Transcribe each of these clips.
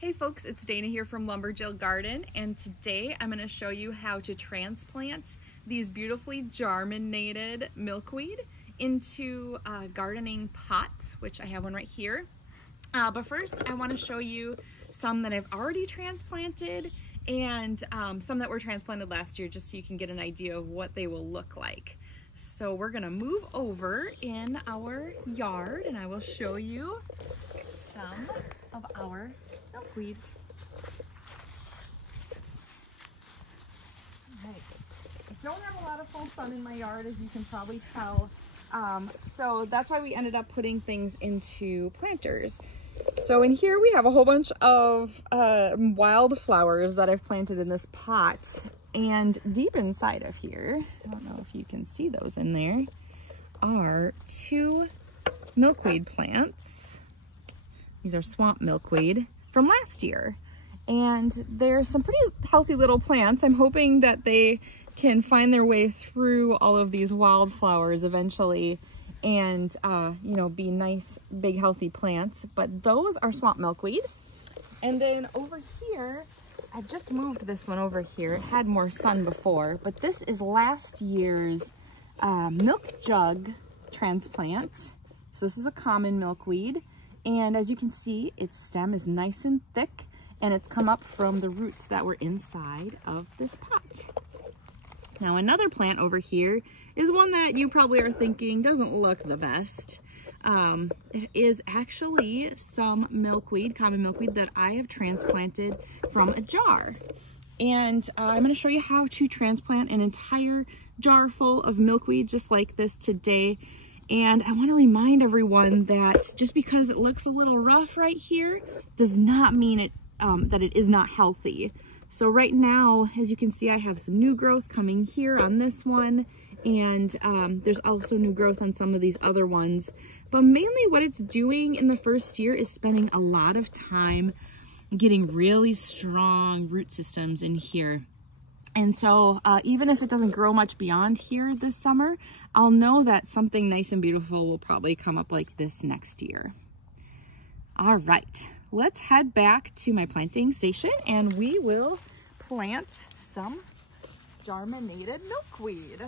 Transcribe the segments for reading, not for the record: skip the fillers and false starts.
Hey folks, it's Dana here from Lumberjill Garden, and today I'm going to show you how to transplant these beautifully germinated milkweed into gardening pots, which I have one right here. But first I want to show you some that I've already transplanted and some that were transplanted last year, just so you can get an idea of what they will look like. So we're going to move over in our yard and I will show you some of our milkweed. Right. I don't have a lot of full sun in my yard, as you can probably tell. So that's why we ended up putting things into planters. So in here we have a whole bunch of wildflowers that I've planted in this pot. And deep inside of here, I don't know if you can see those in there, are 2 milkweed plants. These are swamp milkweed from last year. And they're some pretty healthy little plants. I'm hoping that they can find their way through all of these wildflowers eventually and, you know, be nice, big, healthy plants. But those are swamp milkweed. And then over here, I've just moved this one over here. It had more sun before, but this is last year's Milk Jug transplant. So this is a common milkweed. And as you can see, its stem is nice and thick, and it's come up from the roots that were inside of this pot. Now another plant over here is one that you probably are thinking doesn't look the best. It is actually some milkweed, common milkweed, that I have transplanted from a jar. And I'm going to show you how to transplant an entire jar full of milkweed just like this today. And I want to remind everyone that just because it looks a little rough right here does not mean it that it is not healthy. So right now, as you can see, I have some new growth coming here on this one, and there's also new growth on some of these other ones. But mainly what it's doing in the first year is spending a lot of time getting really strong root systems in here. And so even if it doesn't grow much beyond here this summer, I'll know that something nice and beautiful will probably come up like this next year. All right, let's head back to my planting station and we will plant some germinated milkweed.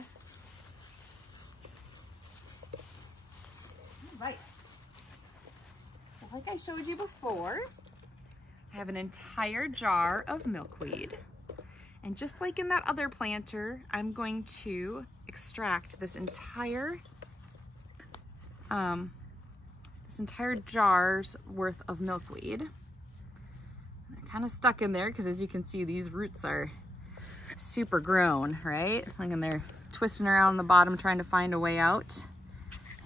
All right, so like I showed you before, I have an entire jar of milkweed. And just like in that other planter, I'm going to extract this entire jar's worth of milkweed. They're kind of stuck in there because, as you can see, these roots are super grown, right? Like, and they're twisting around the bottom trying to find a way out.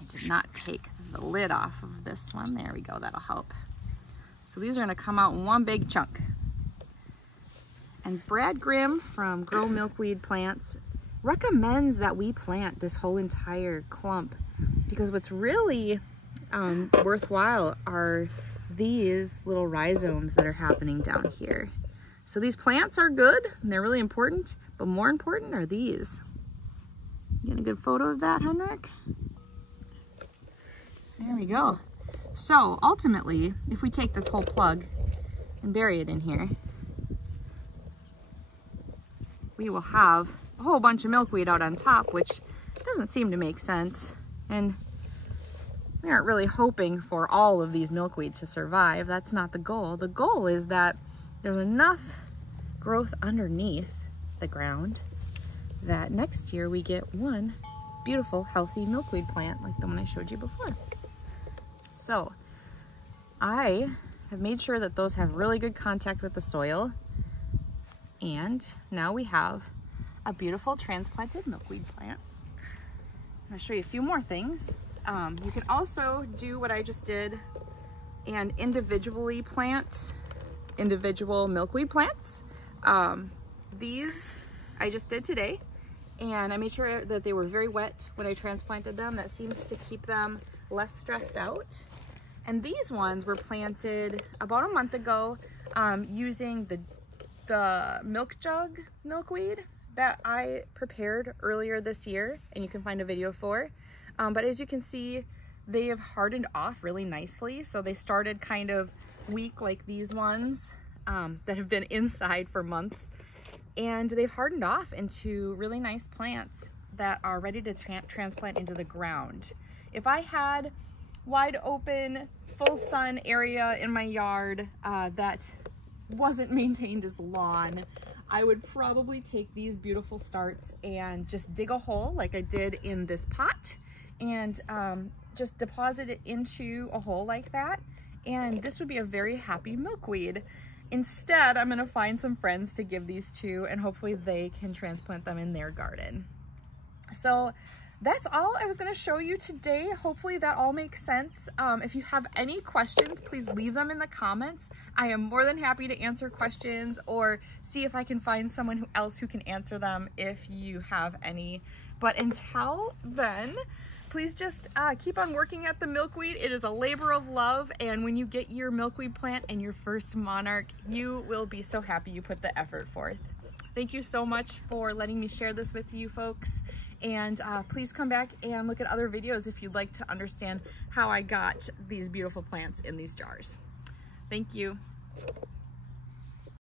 I did not take the lid off of this one. There we go, that'll help. So these are gonna come out in one big chunk. And Brad Grimm from Milkweed Plants recommends that we plant this whole entire clump because what's really worthwhile are these little rhizomes that are happening down here. So these plants are good and they're really important, but more important are these. You getting a good photo of that, Henrik? There we go. So ultimately, if we take this whole plug and bury it in here, we will have a whole bunch of milkweed out on top, which doesn't seem to make sense. And we aren't really hoping for all of these milkweed to survive. That's not the goal. The goal is that there's enough growth underneath the ground that next year we get one beautiful, healthy milkweed plant like the one I showed you before. So I have made sure that those have really good contact with the soil. And now we have a beautiful transplanted milkweed plant. I'm going to show you a few more things. You can also do what I just did and individually plant individual milkweed plants. These I just did today, and I made sure that they were very wet when I transplanted them. That seems to keep them less stressed out. And these ones were planted about a month ago using the Milk Jug milkweed that I prepared earlier this year, and you can find a video for. But as you can see, they have hardened off really nicely. So they started kind of weak like these ones that have been inside for months, and they've hardened off into really nice plants that are ready to transplant into the ground. If I had wide open, full sun area in my yard that wasn't maintained as lawn, I would probably take these beautiful starts and just dig a hole like I did in this pot and just deposit it into a hole like that. And this would be a very happy milkweed. Instead, I'm gonna find some friends to give these to, and hopefully they can transplant them in their garden. So that's all I was gonna show you today. Hopefully that all makes sense. If you have any questions, please leave them in the comments. I am more than happy to answer questions or see if I can find someone else who can answer them if you have any. But until then, please just keep on working at the milkweed. It is a labor of love, and when you get your milkweed plant and your first monarch, you will be so happy you put the effort forth. Thank you so much for letting me share this with you folks, and please come back and look at other videos if you'd like to understand how I got these beautiful plants in these jars. Thank you.